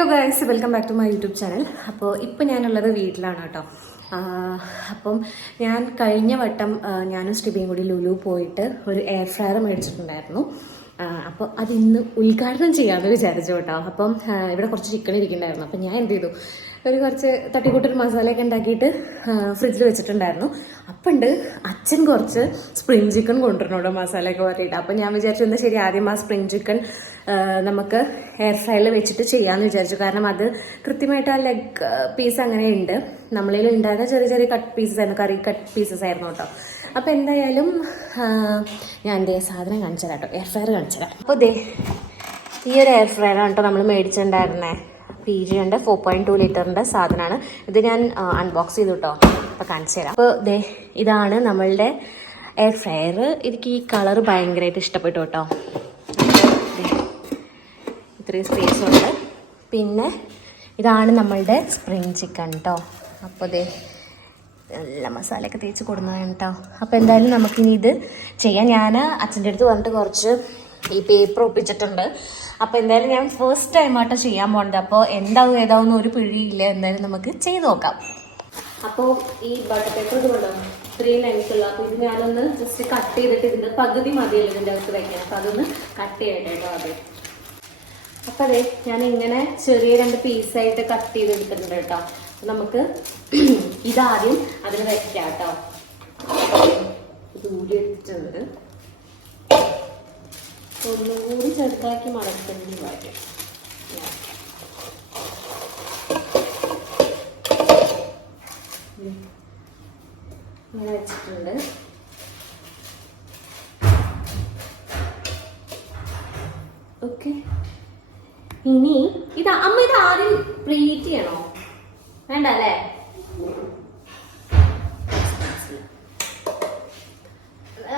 Hello guys, welcome back to my YouTube channel. അപ്പോൾ ഇപ്പം ഞാനുള്ളത് വീട്ടിലാണ് കേട്ടോ. അപ്പം ഞാൻ കഴിഞ്ഞ വട്ടം ഞാനും സ്റ്റിബിയും കൂടി ലുലു പോയിട്ട് ഒരു എയർ ഫ്രയർ മേടിച്ചിട്ടുണ്ടായിരുന്നു. അപ്പോൾ അത് ഇന്ന് ഉദ്ഘാടനം ചെയ്യാമെന്ന് വിചാരിച്ചു കേട്ടോ. അപ്പം ഇവിടെ കുറച്ച് ചിക്കൻ ഇരിക്കുന്നുണ്ടായിരുന്നു. അപ്പം ഞാൻ എന്ത് ചെയ്തു, കുറച്ച് തട്ടിക്കൂട്ടൊരു മസാലയൊക്കെ ഉണ്ടാക്കിയിട്ട് ഫ്രിഡ്ജിൽ വെച്ചിട്ടുണ്ടായിരുന്നു. അപ്പം ഉണ്ട് അച്ഛൻ കുറച്ച് സ്പ്രിങ് ചിക്കൻ കൊണ്ടുവരണോട്ടോ മസാലയൊക്കെ മാറ്റിയിട്ട്. അപ്പം ഞാൻ വിചാരിച്ചു എന്താ ശരി, ആദ്യം ആ സ്പ്രിങ് ചിക്കൻ നമുക്ക് എയർ ഫ്രയറിൽ വെച്ചിട്ട് ചെയ്യാമെന്ന് വിചാരിച്ചു. കാരണം അത് കൃത്യമായിട്ട് ആ ലെഗ് പീസ് അങ്ങനെയുണ്ട്. നമ്മളിൽ ഉണ്ടായിരുന്ന ചെറിയ ചെറിയ കട്ട് പീസസ് ആയിരുന്നു, കറി കട്ട് പീസസ് ആയിരുന്നു കേട്ടോ. അപ്പോൾ എന്തായാലും ഞാൻ എൻ്റെ സാധനം കാണിച്ചു തരാം കേട്ടോ, എയർ ഫ്രയർ കാണിച്ചു തരാം. അപ്പോൾ ഈ ഒരു എയർ ഫ്രയറാണ് കേട്ടോ നമ്മൾ മേടിച്ചിട്ടുണ്ടായിരുന്നേ. PG-ൻ്റെ 4.2 ലിറ്ററിൻ്റെ സാധനമാണ് ഇത്. ഞാൻ അൺബോക്സ് ചെയ്തു കേട്ടോ. അപ്പോൾ കാണിച്ചു തരാം. അപ്പോൾ ഇതാണ് നമ്മളുടെ എയർ ഫ്രയർ. എനിക്ക് ഈ കളർ ഭയങ്കരമായിട്ട് ഇഷ്ടപ്പെട്ടു കേട്ടോ. ഇത്രയും സ്പേസ് ഉണ്ട്. പിന്നെ ഇതാണ് നമ്മളുടെ സ്പ്രിങ് ചിക്കൻ കേട്ടോ. അപ്പോൾ നല്ല മസാലയൊക്കെ തേച്ച് കൊടുക്കുന്നതാണ് കേട്ടോ. അപ്പോൾ എന്തായാലും നമുക്കിനി ഇത് ചെയ്യാം. ഞാൻ അച്ഛൻ്റെ അടുത്ത് വന്നിട്ട് കുറച്ച് ഈ പേപ്പർ ഒപ്പിച്ചിട്ടുണ്ട്. അപ്പോൾ എന്തായാലും ഞാൻ ഫസ്റ്റ് ടൈം ആട്ടോ ചെയ്യാൻ പോകുന്നത്. അപ്പോൾ എന്താവും ഏതാവുന്ന ഒരു പിഴിയില്ല. എന്തായാലും നമുക്ക് ചെയ്ത് നോക്കാം. അപ്പോൾ ഈ ബട്ടർ പേപ്പർ ഇതുകൊണ്ടോ 3 length ഉള്ള. അപ്പോൾ ഇത് ഞാനൊന്ന് ജസ്റ്റ് കട്ട് ചെയ്തിട്ട് ഇതിൻ്റെ പകുതി മതിയല്ലോ ഇതിൻ്റെ അകത്ത് വയ്ക്കാൻ. അപ്പോൾ അതൊന്ന് കട്ട് ചെയ്യട്ടെ കേട്ടോ അതെ. അപ്പോൾ ഞാൻ ഇങ്ങനെ ചെറിയ 2 പീസായിട്ട് കട്ട് ചെയ്തെടുത്തിട്ടുണ്ട് കേട്ടോ. നമുക്ക് ഇതാദ്യം അതിന് വയ്ക്കാം കേട്ടോ. ഇത് ഊരി എടുത്തിട്ടുണ്ട്. ഒന്നും കൂടി ചെറുതാക്കി മടക്കേണ്ടി വരും. ഇങ്ങനെ വെച്ചിട്ടുണ്ട്. ഓക്കെ, ഇനി അമ്മ ഇത് ആദ്യം പ്രീഹീറ്റ് ചെയ്യണോ? വേണ്ട അല്ലേ?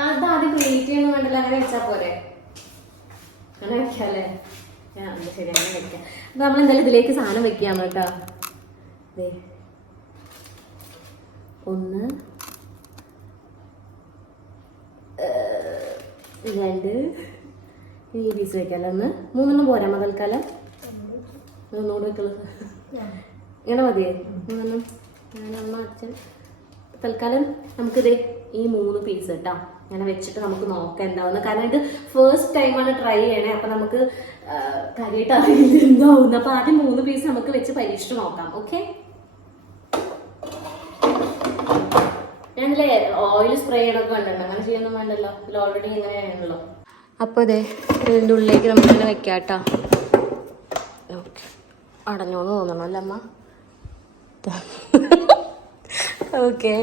അതാദ്യം പ്രീഹീറ്റ് ചെയ്യണോ? വേണ്ടല്ലോ, അങ്ങനെ വെച്ചാൽ പോരെ? അങ്ങനെ വെക്കാല്ലേ? ശരി, അങ്ങനെ വെക്കാം. അപ്പൊ നമ്മൾ എന്തായാലും ഇതിലേക്ക് സാധനം വെക്കാം കേട്ടോ. 1 2 ഈ പീസ് വെക്കാല്ലോ. 1 3 പോരാ തൽക്കാലം? 1 വെക്കുള്ളൂ. ഇങ്ങനെ മതിയേ 3? ഞാനമ്മ അച്ഛൻ തൽക്കാലം നമുക്കിത് ഈ 3 പീസ് കേട്ടോ അങ്ങനെ വെച്ചിട്ട് നമുക്ക് നോക്കാം എന്താവുന്ന. കാരണം ഇത് ഫസ്റ്റ് ടൈമാണ് ട്രൈ ചെയ്യണേ. അപ്പൊ നമുക്ക് കാര്യമായിട്ട് അറിയില്ല എന്താവുന്നു. അപ്പൊ ആദ്യം 3 പീസ് നമുക്ക് വെച്ച് പരീക്ഷിച്ച് നോക്കാം. ഓക്കെ, ഞാനില്ലേ ഓയിൽ സ്പ്രേ ചെയ്യണമൊക്കെ കണ്ടിട്ടുണ്ട്. അങ്ങനെ ചെയ്യൊന്നും വേണ്ടല്ലോ, ഇതിൽ ഓൾറെഡി ഇങ്ങനെയാണല്ലോ. അപ്പോൾ ഇതിൻ്റെ ഉള്ളിലേക്ക് നമ്മളിങ്ങനെ വെക്കാം കേട്ടോ. ഓക്കെ, അടഞ്ഞോന്ന് തോന്നണം അല്ലേ അമ്മ? ഓക്കെ,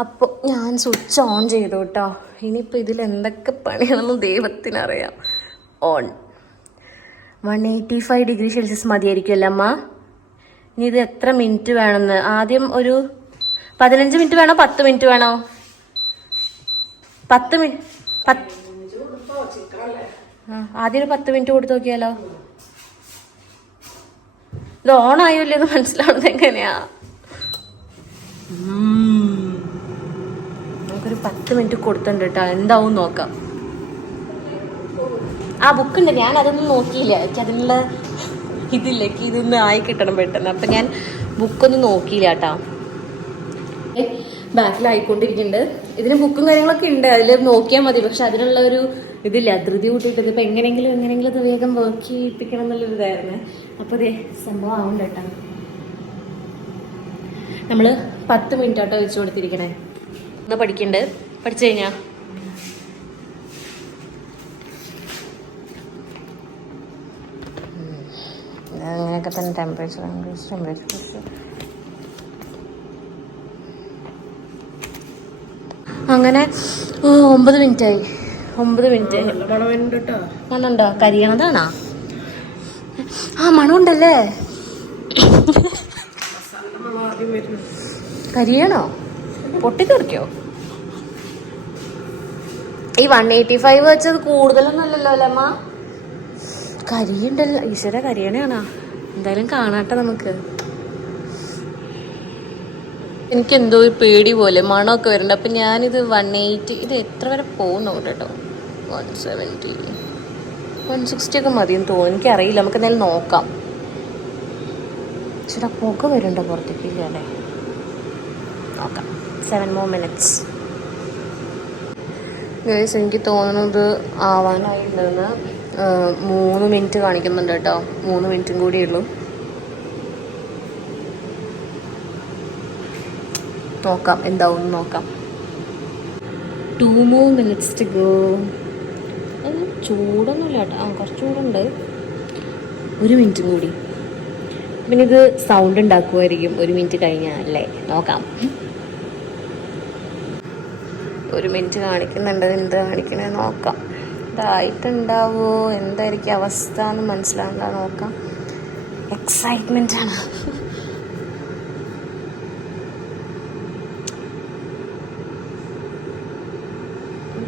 അപ്പോൾ ഞാൻ സ്വിച്ച് ഓൺ ചെയ്തു കേട്ടോ. ഇനിയിപ്പോൾ ഇതിൽ എന്തൊക്കെ പണിയാണെന്ന് ദൈവത്തിനറിയാം. ഓൺ 185 ഡിഗ്രി സെൽഷ്യസ് മതിയായിരിക്കുമല്ലോ അമ്മ? ഇനി ഇത് എത്ര മിനിറ്റ് വേണമെന്ന് ആദ്യം ഒരു 15 മിനിറ്റ് വേണോ 10 മിനിറ്റ് വേണോ? 10 മിനിറ്റ്. ആദ്യം ഒരു 10 മിനിറ്റ് കൊടുത്ത് നോക്കിയാലോ? ഇത് ഓൺ ആയില്ലേ എന്ന് മനസ്സിലാവുന്നത് എങ്ങനെയാ? നമുക്കൊരു 10 മിനിറ്റ് കൊടുത്തിട്ടുണ്ട് കേട്ടോ. എന്താവും നോക്കാം. ആ ബുക്കുണ്ട്, ഞാൻ അതൊന്നും നോക്കിയില്ല. എനിക്ക് അതിനുള്ള ഇതിലേക്ക് ഇതൊന്നും ആയി കിട്ടണം പെട്ടെന്ന്. അപ്പം ഞാൻ ബുക്കൊന്നും നോക്കിയില്ല കേട്ടോ. ബാക്കിലായിക്കൊണ്ടിരിക്കുന്നുണ്ട്. ഇതിന് ബുക്കും കാര്യങ്ങളൊക്കെ ഉണ്ട്, അതിൽ നോക്കിയാൽ മതി. പക്ഷെ അതിനുള്ള ഒരു ഇതില്ല, ധൃതി കൂട്ടിയിട്ട് ഇപ്പം എങ്ങനെയെങ്കിലും ഇത് വേഗം വർക്ക് ചെയ്യിപ്പിക്കണം എന്നുള്ളൊരു ഇതായിരുന്നു. അപ്പോൾ സംഭവം ആവുന്നുണ്ട് കേട്ടോ. നമ്മൾ 10 മിനിറ്റ് ആട്ടോ വെച്ച് കൊടുത്തിരിക്കണേ. ഒന്ന് പഠിക്കണ്ട്, പഠിച്ചു കഴിഞ്ഞാ അങ്ങനെയൊക്കെ തന്നെ ടെമ്പറേച്ചർ അങ്ങനെ 9 മിനിറ്റായി. 9 മിനിറ്റ്. മണമുണ്ടോ? കരിയണതാണോ? ആ മണമുണ്ടല്ലേ. കരിയണോ? പൊട്ടിത്തെറിക്കോ? ഈ 185 വെച്ചത് കൂടുതലൊന്നും അല്ലല്ലോ അല്ലേ അമ്മ? കരിയുണ്ടല്ലോ. ഈശ്വര, കരിയണയാണോ? എന്തായാലും കാണാട്ടെ നമുക്ക്. എനിക്കെന്തോ ഒരു പേടി പോലെ മണമൊക്കെ വരുന്നുണ്ട്. അപ്പം ഞാനിത് 180 ഇത് എത്ര വരെ പോകുന്നുണ്ട് കേട്ടോ. 170 160 ഒക്കെ മതിയെന്ന് തോന്നുന്നു. എനിക്കറിയില്ല, നമുക്ക് എന്തായാലും നോക്കാം. ചേട്ടാ പുക വരുന്നുണ്ടോ പുറത്തേക്ക്? ഇല്ല അല്ലേ? നോക്കാം. 7 more minutes. ഗൈസ്, എനിക്ക് തോന്നുന്നത് ആവാനായിട്ടുണ്ടെന്ന്. 3 മിനിറ്റ് കാണിക്കുന്നുണ്ട് കേട്ടോ. 3 മിനിറ്റും കൂടിയേ ഉള്ളൂ. നോക്കാം എന്താവും നോക്കാം. 2 more minutes to go. ചൂടൊന്നുമില്ല കേട്ടോ. കുറച്ച് ചൂടുണ്ട്. 1 മിനിറ്റും കൂടി. പിന്നെ ഇത് സൗണ്ട് ഉണ്ടാക്കുമായിരിക്കും 1 മിനിറ്റ് കഴിഞ്ഞാൽ അല്ലേ? നോക്കാം. 1 മിനിറ്റ് കാണിക്കുന്നുണ്ട്. എന്ത് കാണിക്കണേ നോക്കാം. ഇതായിട്ടുണ്ടാവോ, എന്തായിരിക്കും അവസ്ഥ എന്ന് മനസ്സിലാകണ്ട. നോക്കാം. എക്സൈറ്റ്മെൻ്റ് ആണ്.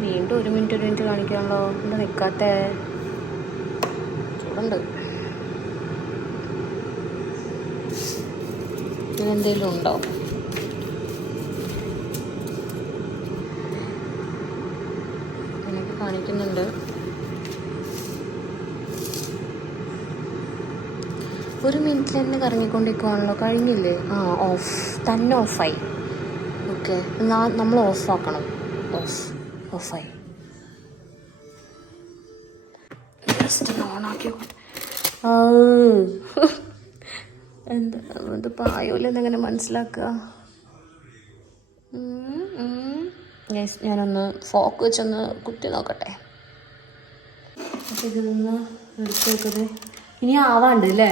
വീണ്ടും 1 മിനിറ്റ് കാണിക്കാണല്ലോ. എന്താ നിൽക്കാത്ത? ചൂടുണ്ട്. ഇതിലെന്തെങ്കിലും ഉണ്ടോ? എനിക്ക് കാണിക്കുന്നുണ്ട്. 1 മിനിറ്റിൽ തന്നെ കറങ്ങിക്കൊണ്ടിരിക്കുവാണല്ലോ. കഴിഞ്ഞില്ലേ? ഓഫ് തന്നെ ഓഫായി. ഓക്കെ, നമ്മൾ ഓഫാക്കണം. ഓഫായി. ജസ്റ്റ് ഓണാക്കി. എന്താ ഇത് പായോലെന്നെങ്ങനെ മനസ്സിലാക്കുക? ഞാനൊന്ന് ഫോക്ക് വെച്ചൊന്ന് കുത്തി നോക്കട്ടെ. അപ്പം ഇതിൽ നിന്ന് എടുത്ത് നോക്കത് ഇനി ആവാണ്ട് അല്ലേ?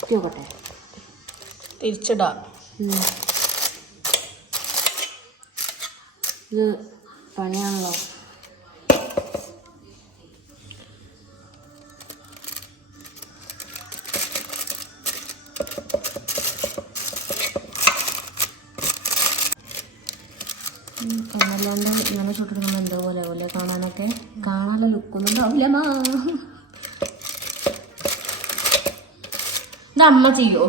കുത്തി നോക്കട്ടെ. തിരിച്ചിടാം. ഇത് പണിയാണല്ലോ. കണ്ണല്ലാണ്ട് ഇങ്ങനെ ചുട്ടെടുക്കുമ്പോൾ എന്തോ പോലെ കാണാനൊക്കെ. കാണാനുള്ള ലുക്കൊന്നും ഉണ്ടാവില്ല. ഇത് അമ്മ ചെയ്യോ?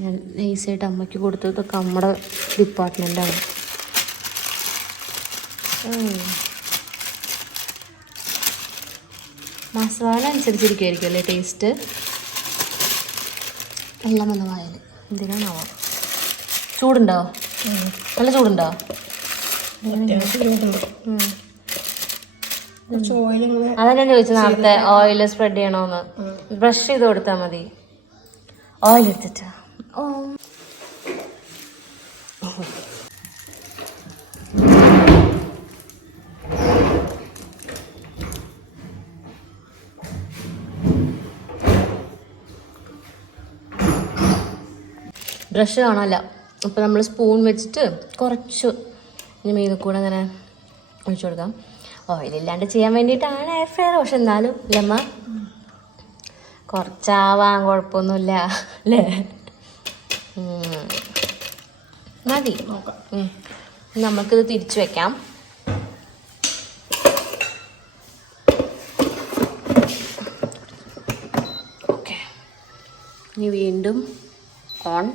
ഞാൻ നൈസായിട്ട് അമ്മയ്ക്ക് കൊടുത്തതൊക്കെ നമ്മുടെ ഡിപ്പാർട്ട്മെൻറ്റാണ്. മസാല അനുസരിച്ചിരിക്കുമായിരിക്കും അല്ലേ ടേസ്റ്റ്? എല്ലാം വന്ന് വായൽ എന്തിനാണാവോ? ചൂടുണ്ടോ? നല്ല ചൂടുണ്ടോ? അതാ ഞാൻ ചോദിച്ചത് നേരത്തെ. Oil spread ചെയ്യണോന്ന്. ബ്രഷ് ചെയ്ത് കൊടുത്താൽ മതി. ഓയിൽ എടുത്തിട്ടാ. ബ്രഷ് കാണാമല്ല. അപ്പോൾ നമ്മൾ സ്പൂൺ വെച്ചിട്ട് കുറച്ച് ഇനി മീതെ കൂടെ അങ്ങനെ ഒഴിച്ചു കൊടുക്കാം. ഓയിലില്ലാണ്ട് ചെയ്യാൻ വേണ്ടിയിട്ടാണ് എയർ ഫ്രയർ. പക്ഷെ എന്നാലും ഇല്ലമ്മ, കുറച്ചാവാൻ കുഴപ്പമൊന്നുമില്ല അല്ലേ? മതി. നമുക്കിത് തിരിച്ചു വെക്കാം. ഓക്കെ, ഇനി വീണ്ടും ഓൺ.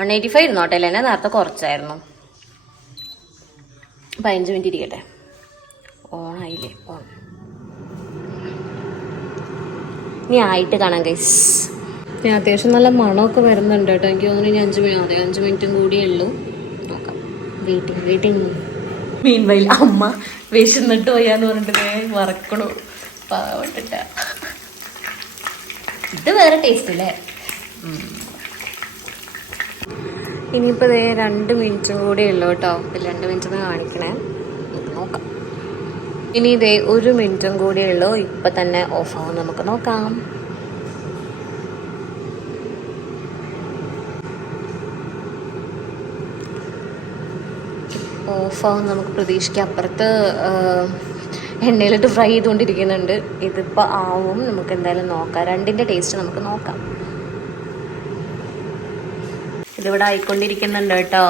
185 ഇരുന്നോട്ടെ അല്ലേ? നേരത്തെ കുറച്ചായിരുന്നു. 15 മിനിറ്റ് ഇരിക്കട്ടെ. ഓണായില്ലേ? ഓൺ. ഇനി ആയിട്ട് കാണാം ഗൈസ്. ഞാൻ അത്യാവശ്യം നല്ല മണമൊക്കെ വരുന്നുണ്ട് കേട്ടോ. എനിക്ക് തോന്നുന്നു ഇനി 5 മിനിറ്റും കൂടിയേ ഉള്ളൂ. നോക്കാം. വെയിറ്റിംഗ്. മീൻവൈൽ അമ്മ വിശന്നിട്ട് പോയാന്ന് പറഞ്ഞിട്ട് വറക്കണു. പാവട്ടിട്ട. ഇത് വേറെ ടേസ്റ്റ് അല്ലേ? ഇനിയിപ്പോൾ 2 മിനിറ്റും കൂടി ഉള്ളൂ കേട്ടോ. 2 മിനിറ്റ് കാണിക്കണേ. നോക്കാം. ഇനി 1 മിനിറ്റും കൂടി ഉള്ളൂ. ഇപ്പം തന്നെ ഓഫാവും. നമുക്ക് നോക്കാം. ഓഫാവും നമുക്ക് പ്രതീക്ഷിക്കാം. അപ്പുറത്ത് എണ്ണയിലിട്ട് ഫ്രൈ ചെയ്തുകൊണ്ടിരിക്കുന്നുണ്ട്. ഇതിപ്പോൾ ആവും. നമുക്ക് എന്തായാലും നോക്കാം. 2ൻ്റെ ടേസ്റ്റ് നമുക്ക് നോക്കാം. ഇതിവിടെ ആയിക്കൊണ്ടിരിക്കുന്നുണ്ട് കേട്ടോ.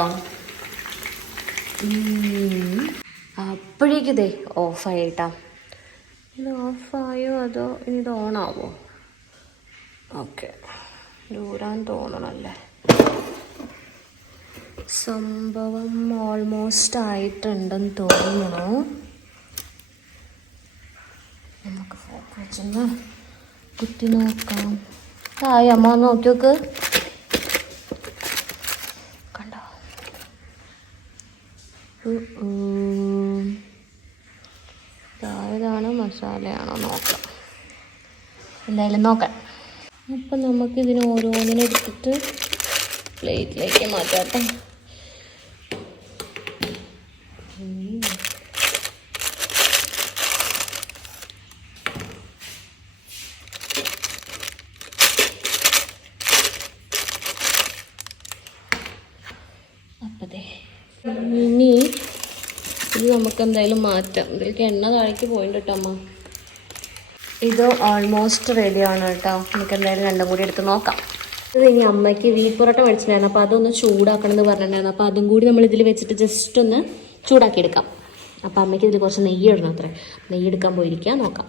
അപ്പോഴേക്കും ഇതേ ഓഫായിട്ടാ. ഇത് ഓഫായോ അതോ ഇനി ഇത് ഓണാവോ? ഓക്കെ, ദൂരാൻ തോന്നണല്ലേ. സംഭവം ഓൾമോസ്റ്റ് ആയിട്ടുണ്ടെന്ന് തോന്നുന്നു. വെച്ചൊന്ന് കുത്തി നോക്കാം. ആയി അമ്മ ഒന്ന് നോക്കി നോക്ക്. കണ്ടോ? ഇതായതാണോ മസാലയാണോ നോക്കാം. എന്തായാലും നോക്കാം. അപ്പം നമുക്കിതിന് ഓരോന്നിനെടുത്തിട്ട് പ്ലേറ്റിലേക്ക് മാറ്റാം. അപ്പതേ ഇനി ഇത് നമുക്ക് എന്തായാലും മാറ്റാം. ഇതിലേക്ക് എണ്ണ താഴേക്ക് പോയിട്ടുണ്ട് കേട്ടോ അമ്മ. ഇത് ഓൾമോസ്റ്റ് റെഡിയാണ് കേട്ടോ. നമുക്ക് എന്തായാലും രണ്ടും കൂടി എടുത്ത് നോക്കാം. ഇത് ഇനി അമ്മയ്ക്ക് വീറ്റ് പൊറോട്ട മേടിച്ചിട്ടുണ്ടായിരുന്നു. അപ്പോൾ അതൊന്ന് ചൂടാക്കണം എന്ന് പറഞ്ഞിട്ടുണ്ടായിരുന്നു. അപ്പോൾ അതും കൂടി നമ്മൾ ഇതിൽ വെച്ചിട്ട് ജസ്റ്റ് ഒന്ന് ചൂടാക്കി എടുക്കാം. അപ്പോൾ അമ്മയ്ക്ക് ഇതിൽ കുറച്ച് നെയ്യ് ഇടണം. അത്രേ നെയ്യ് എടുക്കാൻ പോയിരിക്കാം. നോക്കാം.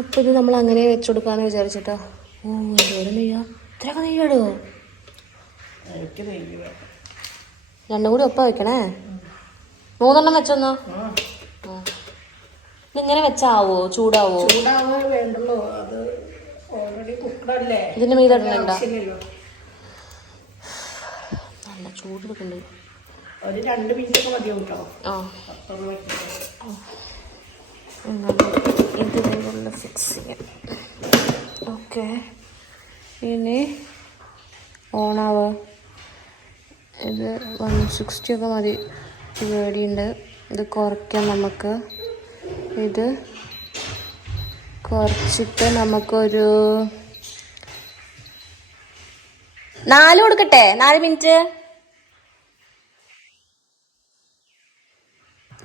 അപ്പോൾ ഇത് നമ്മൾ അങ്ങനെ വെച്ച് കൊടുക്കാമെന്ന് വിചാരിച്ചിട്ടോ. ഓ എന്തോരം നെയ്യാ! ഇത്രയൊക്കെ നെയ്യ് ഇടുമോ? രണ്ടും കൂടി ഒപ്പം വെക്കണേ. 3 എണ്ണം വെച്ചോന്നോ? ഇതിങ്ങനെ വെച്ചാവോ? ചൂടാവോ? ഇതിന്റെ മീതെ ഇടണുണ്ടോ? നല്ല ചൂട് എടുക്കണ്ട്. ഒരു 2 മിനിറ്റ് മതി കേട്ടോ. ഇത് ഫിക്സ് ചെയ്യാം. ഓക്കെ, ഇനി ഓണാവോ? ഇത് 160 ഒക്കെ മതി. പേടിയുണ്ട്. ഇത് കുറയ്ക്കാം നമുക്ക്. ഇത് കുറച്ചിട്ട് നമുക്കൊരു 4 കൊടുക്കട്ടെ. 4 മിനിറ്റ്.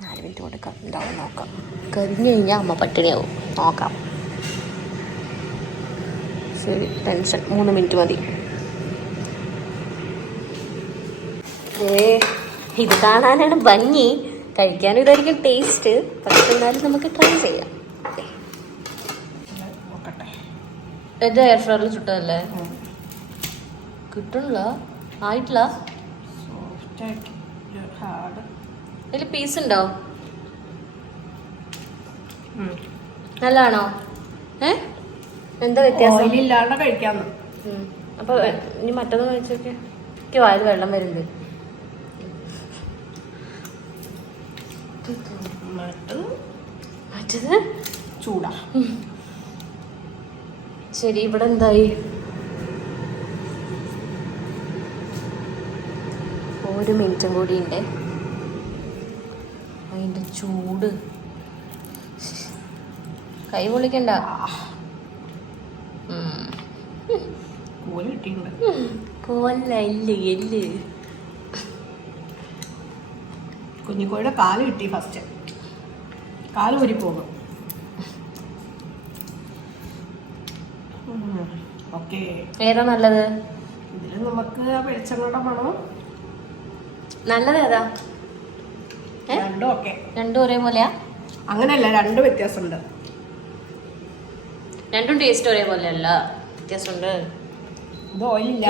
4 മിനിറ്റ് കൊടുക്കാം. ഉണ്ടാവും നോക്കാം. കരിഞ്ഞു കഴിഞ്ഞാൽ അമ്മ പട്ടിണിയാവും. നോക്കാം. ശരി, ടെൻഷൻ. 3 മിനിറ്റ് മതി. ഇത് കാണാനാണ് ഭംഗി, കഴിക്കാനും ഇതായിരിക്കും ടേസ്റ്റ്. പക്ഷെ എന്നാലും നമുക്ക് ട്രൈ ചെയ്യാം. ഇത് എയർ ഫ്രയറിൽ ചുട്ടതല്ലേ? കിട്ടണില്ല, ആയിട്ടില്ല. ഇതിൽ പീസ് ഉണ്ടോ? നല്ലതാണോ? എന്താ വ്യത്യാസം? ഇല്ലാണ്ട് കഴിക്കാന്ന്. അപ്പൊ ഇനി മറ്റൊന്ന് കഴിച്ചോക്കെ. എനിക്ക് വായിൽ വെള്ളം വരുന്നത്. മറ്റത് ചൂടാ. ശരി, ഇവിടെ എന്തായി? 1 മിനിറ്റും കൂടി ഉണ്ട്. അതിൻ്റെ ചൂട് കൈ പൊളിക്കണ്ട. കോല് കിട്ടിയിട്ടുണ്ട്. കോലല്ല, എല്ല്. കുഞ്ഞിക്കോഴിയുടെ കാല് കിട്ടി. ഫസ്റ്റ് കാല് ഊരി പോകും. ഓക്കെ, ഏതാ നല്ലത്? ഇതിൽ നമുക്ക് വെളിച്ചെണ്ണയുടെ മണം. നല്ലത് ഏതാ? രണ്ടും ഓക്കെ. രണ്ടും ഒരേപോലെയാ? അങ്ങനെയല്ല, 2 വ്യത്യാസമുണ്ട്. രണ്ടും ടേസ്റ്റ് ഒരേപോലെയല്ല, വ്യത്യാസമുണ്ട്. ഇത് ഓയിലില്ല.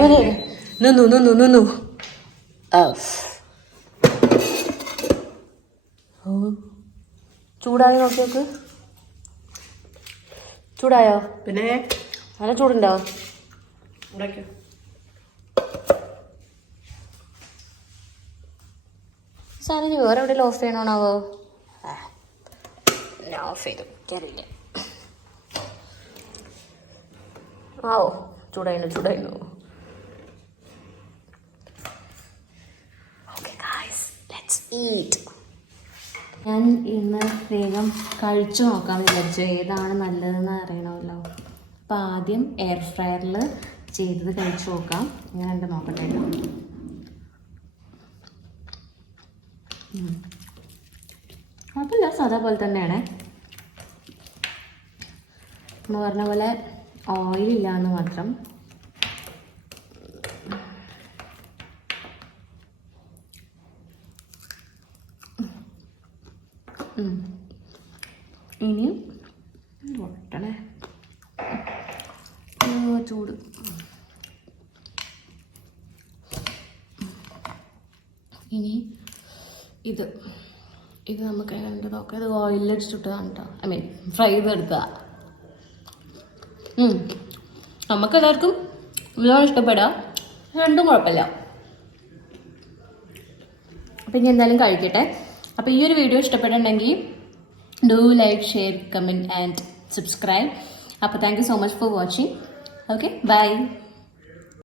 ചൂടായി നോക്കി നോക്ക്. ചൂടായോ? പിന്നെ നല്ല ചൂടുണ്ടോ? സാധനം വേറെ എവിടെയെങ്കിലും ഓഫ് ചെയ്യണോണാവോ? ഞാൻ ഓഫ് ചെയ്തു, എനിക്കറിയില്ല. ആവോ, ചൂടായിരുന്നു. Okay guys, let's eat. ഞാൻ ഇന്ന് വേഗം കഴിച്ചു നോക്കാൻ വിചാരിച്ചു. ഏതാണ് നല്ലതെന്ന് അറിയണമല്ലോ. അപ്പം ആദ്യം എയർ ഫ്രയറിൽ ചെയ്തത് കഴിച്ചു നോക്കാം. ഇങ്ങനെ ഉണ്ട്, നോക്കട്ടെ. കുഴപ്പമില്ല, സാധാ പോലെ തന്നെയാണ്. നമ്മൾ പറഞ്ഞ പോലെ ഓയിലില്ല എന്ന് മാത്രം. ഇനി ഒട്ടണേ ചൂട്. ഇനി ഇത് നമുക്ക് എങ്ങനെ നോക്കാം. ഇത് ഓയിലിൽ ചുട്ടതാണ് കേട്ടോ. ഐ മീൻ ഫ്രൈ ചെയ്തെടുക്കുക. നമുക്കെല്ലാവർക്കും വിനോദം ഇഷ്ടപ്പെടാം, രണ്ടും കുഴപ്പമില്ല. അപ്പം ഇനി എന്തായാലും കഴിക്കട്ടെ. അപ്പോൾ ഈ ഒരു വീഡിയോ ഇഷ്ടപ്പെട്ടിട്ടുണ്ടെങ്കിൽ do like, share, comment and subscribe. അപ്പോൾ thank you so much for watching. Okay, by.